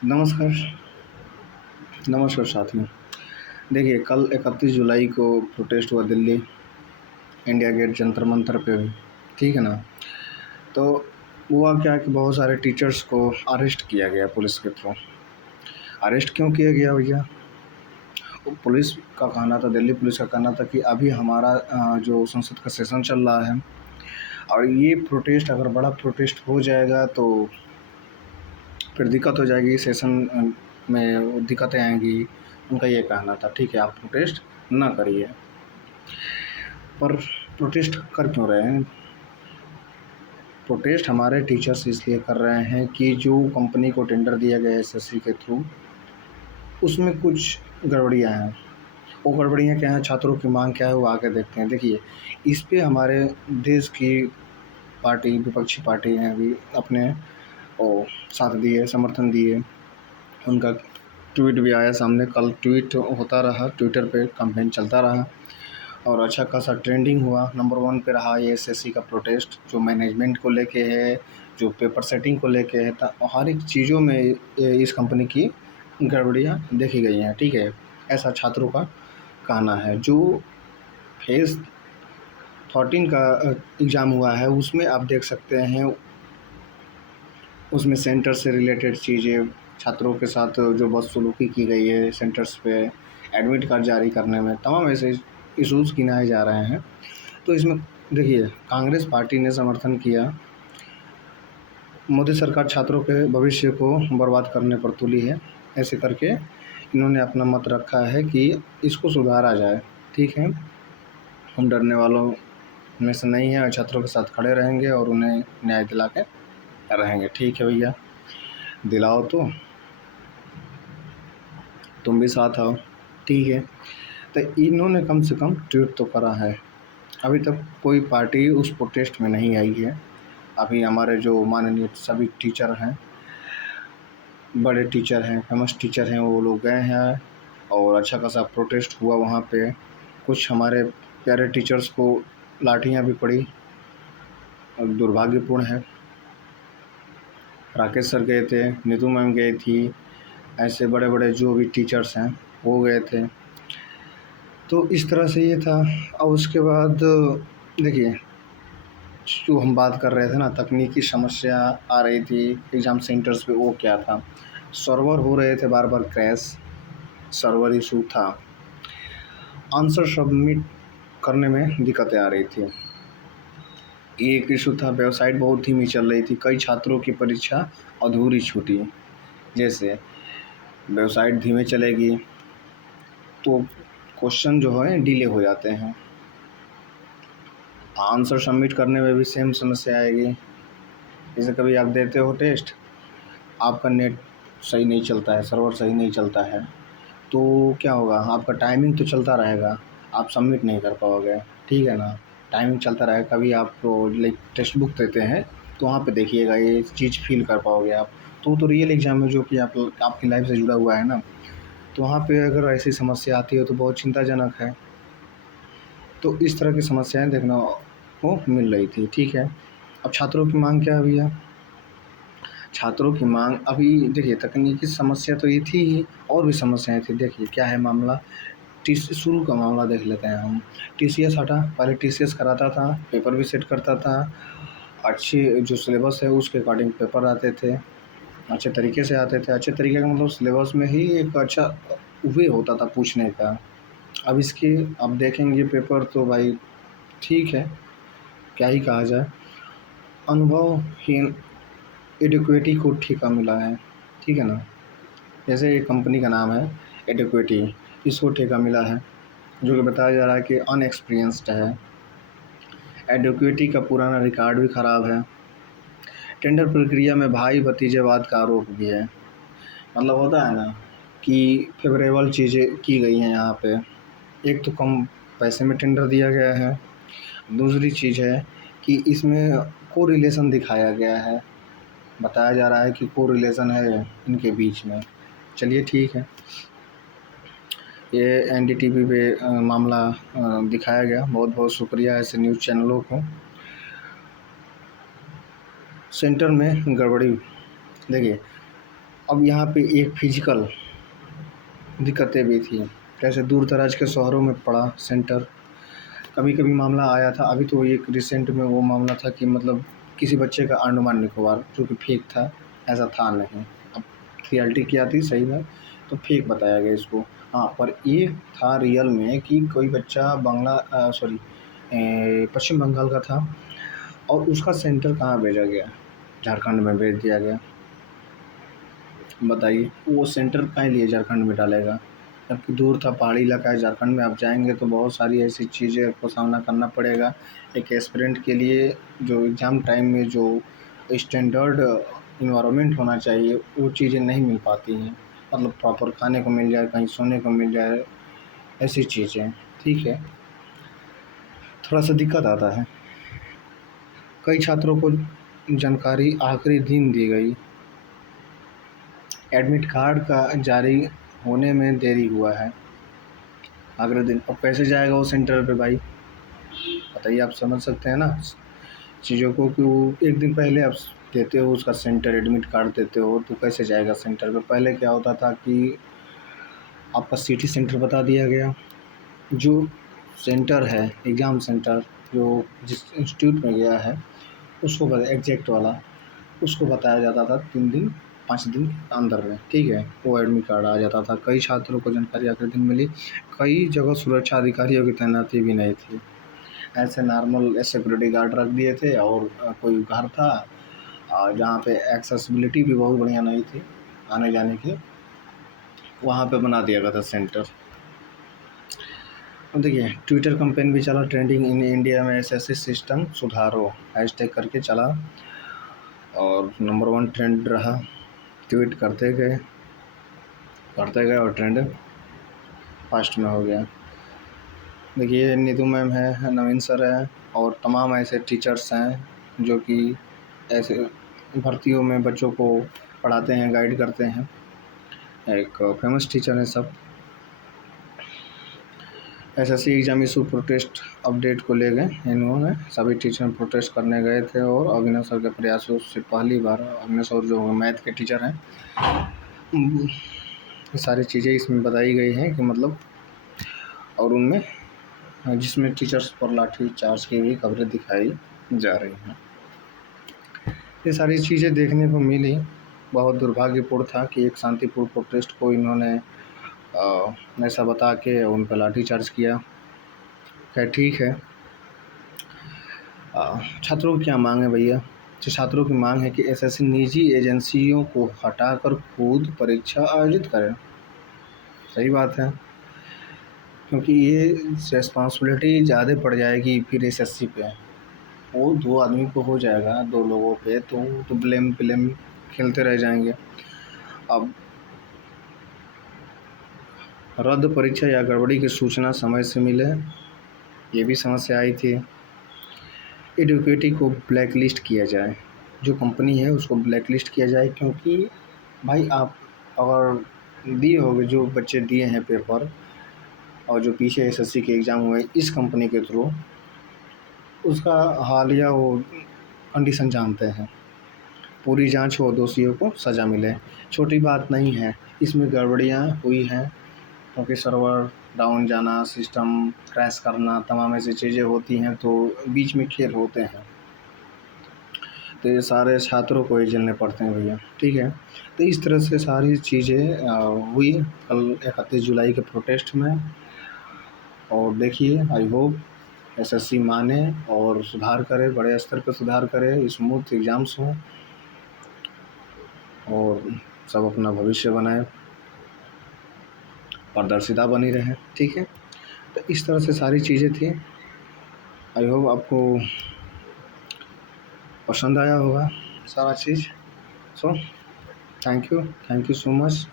नमस्कार, नमस्कार साथियों। देखिए कल 31 जुलाई को प्रोटेस्ट हुआ दिल्ली, इंडिया गेट जंतर मंतर पे भी, ठीक है ना? तो हुआ क्या कि बहुत सारे टीचर्स को अरेस्ट किया गया पुलिस के थ्रू। अरेस्ट क्यों किया गया भैया? वो पुलिस का कहना था, दिल्ली पुलिस का कहना था कि अभी हमारा जो संसद का सेशन चल रहा है और ये प्रोटेस्ट अगर बड़ा प्रोटेस्ट हो जाएगा तो फिर दिक्कत हो जाएगी सेशन में दिक्कतें आएँगी। उनका ये कहना था, ठीक है आप प्रोटेस्ट ना करिए। पर प्रोटेस्ट कर क्यों रहे हैं? प्रोटेस्ट हमारे टीचर्स इसलिए कर रहे हैं कि जो कंपनी को टेंडर दिया गया है एसएससी के थ्रू, उसमें कुछ गड़बड़ियाँ हैं। वो गड़बड़ियाँ क्या हैं, छात्रों की माँग क्या है, वो आगे देखते हैं। देखिए, इस पे हमारे देश की पार्टी, विपक्षी पार्टी ने भी अपने वो साथ दिए, समर्थन दिए। उनका ट्वीट भी आया सामने, कल ट्वीट होता रहा, ट्विटर पे कैंपेन चलता रहा और अच्छा खासा ट्रेंडिंग हुआ। नंबर 1 पे रहा ये एसएससी का प्रोटेस्ट, जो मैनेजमेंट को लेके है, जो पेपर सेटिंग को लेके है, हर एक चीज़ों में इस कंपनी की गड़बड़ियाँ देखी गई हैं, ठीक है? ऐसा छात्रों का कहना है। जो फेज़ 14 का एग्ज़ाम हुआ है, उसमें आप देख सकते हैं, उसमें सेंटर से रिलेटेड चीज़ें, छात्रों के साथ जो बदसलूकी की गई है सेंटर्स पे, एडमिट कार्ड जारी करने में, तमाम ऐसे इश्यूज़ गिनाए जा रहे हैं। तो इसमें देखिए, कांग्रेस पार्टी ने समर्थन किया। मोदी सरकार छात्रों के भविष्य को बर्बाद करने पर तुली है। ऐसे करके इन्होंने अपना मत रखा है कि इसको सुधारा जाए, ठीक है? हम डरने वालों में से नहीं हैं और छात्रों के साथ खड़े रहेंगे और उन्हें न्याय दिला के रहेंगे। ठीक है भैया, दिलाओ तो, तुम भी साथ आओ, ठीक है? तो इन्होंने कम से कम ट्वीट तो करा है। अभी तक कोई पार्टी उस प्रोटेस्ट में नहीं आई है। अभी हमारे जो माननीय सभी टीचर हैं, बड़े टीचर हैं, फेमस टीचर हैं, वो लोग गए हैं और अच्छा खासा प्रोटेस्ट हुआ वहाँ पे। कुछ हमारे प्यारे टीचर्स को लाठियाँ भी पड़ी और दुर्भाग्यपूर्ण है। राकेश सर गए थे, नीतू मैम गई थी, ऐसे बड़े-बड़े जो भी टीचर्स हैं वो गए थे। तो इस तरह से ये था। और उसके बाद देखिए, जो हम बात कर रहे थे ना, तकनीकी समस्या आ रही थी एग्ज़ाम सेंटर्स पे, वो क्या था? सर्वर हो रहे थे बार-बार क्रैश, सर्वर इशू था। आंसर सबमिट करने में दिक्कतें आ रही थी। एक इशू था, वेबसाइट बहुत धीमी चल रही थी, कई छात्रों की परीक्षा अधूरी छूटी। जैसे वेबसाइट धीमे चलेगी तो क्वेश्चन जो है डिले हो जाते हैं। आंसर सबमिट करने में भी सेम समस्या आएगी। जैसे कभी आप देते हो टेस्ट, आपका नेट सही नहीं चलता है, सर्वर सही नहीं चलता है, तो क्या होगा? आपका टाइमिंग तो चलता रहेगा, आप सबमिट नहीं कर पाओगे, ठीक है ना? टाइमिंग चलता रहेगा। कभी आप लाइक टेक्स्ट बुक देते हैं तो वहाँ पे देखिएगा, ये चीज़ फ़ील कर पाओगे आप। तो रियल एग्ज़ाम में जो कि आप आपकी लाइफ़ से जुड़ा हुआ है ना, तो वहाँ पे अगर ऐसी समस्या आती है तो बहुत चिंताजनक है। तो इस तरह की समस्याएँ देखने को मिल रही थी, ठीक है? अब छात्रों की माँग क्या है भैया? छात्रों की माँग अभी देखिए, तकनीकी समस्या तो ये थी ही, और भी समस्याएँ थी। देखिए क्या है मामला, शुरू का मामला देख लेते हैं हम। टीसीएस हटा, पहले टीसीएस कराता था, पेपर भी सेट करता था, अच्छी जो सिलेबस है उसके अकॉर्डिंग पेपर आते थे, अच्छे तरीके से आते थे। अच्छे तरीके का मतलब सिलेबस में ही एक अच्छा वे होता था पूछने का। अब इसके अब देखेंगे पेपर तो भाई ठीक है, क्या ही कहा जाए, अनुभवहीन एडुकेटी को ठेका मिला है, ठीक है ना? जैसे एक कंपनी का नाम है एडुकेटी, इसको ठेका मिला है, जो कि बताया जा रहा है कि अनएक्सपीरियंस्ड है। एडुकेटी का पुराना रिकॉर्ड भी ख़राब है। टेंडर प्रक्रिया में भाई भतीजेवाद का आरोप भी है। मतलब होता है ना कि फेवरेबल चीज़ें की गई हैं यहाँ पे। एक तो कम पैसे में टेंडर दिया गया है, दूसरी चीज़ है कि इसमें कोरिलेशन दिखाया गया है। बताया जा रहा है कि कोरिलेशन है इनके बीच में। चलिए ठीक है, ये एनडीटीवी पे मामला दिखाया गया। बहुत बहुत शुक्रिया ऐसे न्यूज़ चैनलों को। सेंटर में गड़बड़ी देखिए, अब यहाँ पे एक फिजिकल दिक्कतें भी थी, जैसे दूर दराज के शहरों में पड़ा सेंटर। कभी कभी मामला आया था, अभी तो एक रिसेंट में वो मामला था कि मतलब किसी बच्चे का अंडमान निकोबार, जो कि फेक था, ऐसा था नहीं। अब रियलिटी क्या थी सही में, तो फेक बताया गया इसको। हाँ, पर ये था रियल में कि कोई बच्चा पश्चिम बंगाल का था और उसका सेंटर कहाँ भेजा गया, झारखंड में भेज दिया गया। बताइए वो सेंटर काहे लिए झारखंड में डालेगा, जबकि दूर था, पहाड़ी इलाका है। झारखंड में आप जाएंगे तो बहुत सारी ऐसी चीज़ें को सामना करना पड़ेगा। एक एस्पिरेंट के लिए जो एग्ज़ाम टाइम में जो स्टैंडर्ड इन्वायरमेंट होना चाहिए वो चीज़ें नहीं मिल पाती हैं। मतलब प्रॉपर खाने को मिल जाए, कहीं सोने को मिल जाए, ऐसी चीज़ें। ठीक है, थोड़ा सा दिक्कत आता है। कई छात्रों को जानकारी आखिरी दिन दी गई, एडमिट कार्ड का जारी होने में देरी हुआ है आखिरी दिन। अब कैसे जाएगा वो सेंटर पे भाई, बताइए। आप समझ सकते हैं ना चीज़ों को कि वो एक दिन पहले आप देते हो उसका सेंटर, एडमिट कार्ड देते हो, तो कैसे जाएगा सेंटर पे। पहले क्या होता था कि आपका सिटी सेंटर बता दिया गया, जो सेंटर है एग्ज़ाम सेंटर जो जिस इंस्टीट्यूट में गया है उसको बता, एग्जैक्ट वाला उसको बताया जाता था 3 दिन 5 दिन के अंदर में। ठीक है, वो एडमिट कार्ड आ जाता था। कई छात्रों को जानकारी आखिरी दिन मिली, कई जगह सुरक्षा अधिकारियों की तैनाती भी नहीं थी। ऐसे नॉर्मल सिक्योरिटी गार्ड रख दिए थे और कोई घर था जहाँ पे एक्सेसिबिलिटी भी बहुत बढ़िया नहीं थी आने जाने की, वहाँ पे बना दिया गया था सेंटर। अब देखिए ट्विटर कैंपेन भी चला, ट्रेंडिंग इन इंडिया में एसएससी सिस्टम सुधारो हैशटैग करके चला और नंबर 1 ट्रेंड रहा। ट्वीट करते गए और ट्रेंड फर्स्ट में हो गया। देखिए नीतू मैम है, नवीन सर है और तमाम ऐसे टीचर्स हैं जो कि ऐसे भर्तियों में बच्चों को पढ़ाते हैं, गाइड करते हैं। एक फेमस टीचर हैं सब। SSC exam issue protest update को ले गए इन्होंने, सभी टीचर प्रोटेस्ट करने गए थे और अभिनव सर के प्रयासों से पहली बार अभिनव सर जो मैथ के टीचर हैं, ये सारी चीज़ें इसमें बताई गई हैं कि मतलब, और उनमें जिसमें टीचर्स पर लाठी चार्ज की भी खबरें दिखाई जा रही हैं। ये सारी चीज़ें देखने को मिली। बहुत दुर्भाग्यपूर्ण था कि एक शांतिपूर्ण प्रोटेस्ट को इन्होंने ऐसा बता के उन पर लाठी चार्ज किया। खैर ठीक है। छात्रों की क्या मांग है भैया, तो छात्रों की मांग है कि एसएससी निजी एजेंसियों को हटाकर खुद परीक्षा आयोजित करें। सही बात है, क्योंकि ये रिस्पॉन्सिबिलिटी ज़्यादा पड़ जाएगी फिर एसएससी पे। वो 2 आदमी को हो जाएगा, 2 लोगों पे, तो ब्लेम खेलते रह जाएंगे। अब रद्द परीक्षा या गड़बड़ी की सूचना समय से मिले, ये भी समस्या आई थी। एडुकेटी को ब्लैक लिस्ट किया जाए, जो कंपनी है उसको ब्लैक लिस्ट किया जाए, क्योंकि भाई आप अगर दिए होगे, जो बच्चे दिए हैं पेपर और जो पीछे एसएससी के एग्ज़ाम हुए इस कंपनी के थ्रू, उसका हालिया वो कंडीशन जानते हैं। पूरी जांच हो, दोषियों को सज़ा मिले। छोटी बात नहीं है, इसमें गड़बड़ियाँ हुई हैं क्योंकि सर्वर डाउन जाना, सिस्टम क्रैश करना, तमाम ऐसी चीज़ें होती हैं, तो बीच में खेल होते हैं, तो ये सारे छात्रों को ही झेलने पड़ते हैं भैया। ठीक है, तो इस तरह से सारी चीज़ें हुई कल 31 जुलाई के प्रोटेस्ट में। और देखिए आई होप एसएससी माने और सुधार करे, बड़े स्तर पर सुधार करे, स्मूथ एग्ज़ाम्स हों और सब अपना भविष्य बनाए, पारदर्शिता बनी रहे। ठीक है, तो इस तरह से सारी चीज़ें थी। आई होप आपको पसंद आया होगा सारा चीज़। So thank you so much.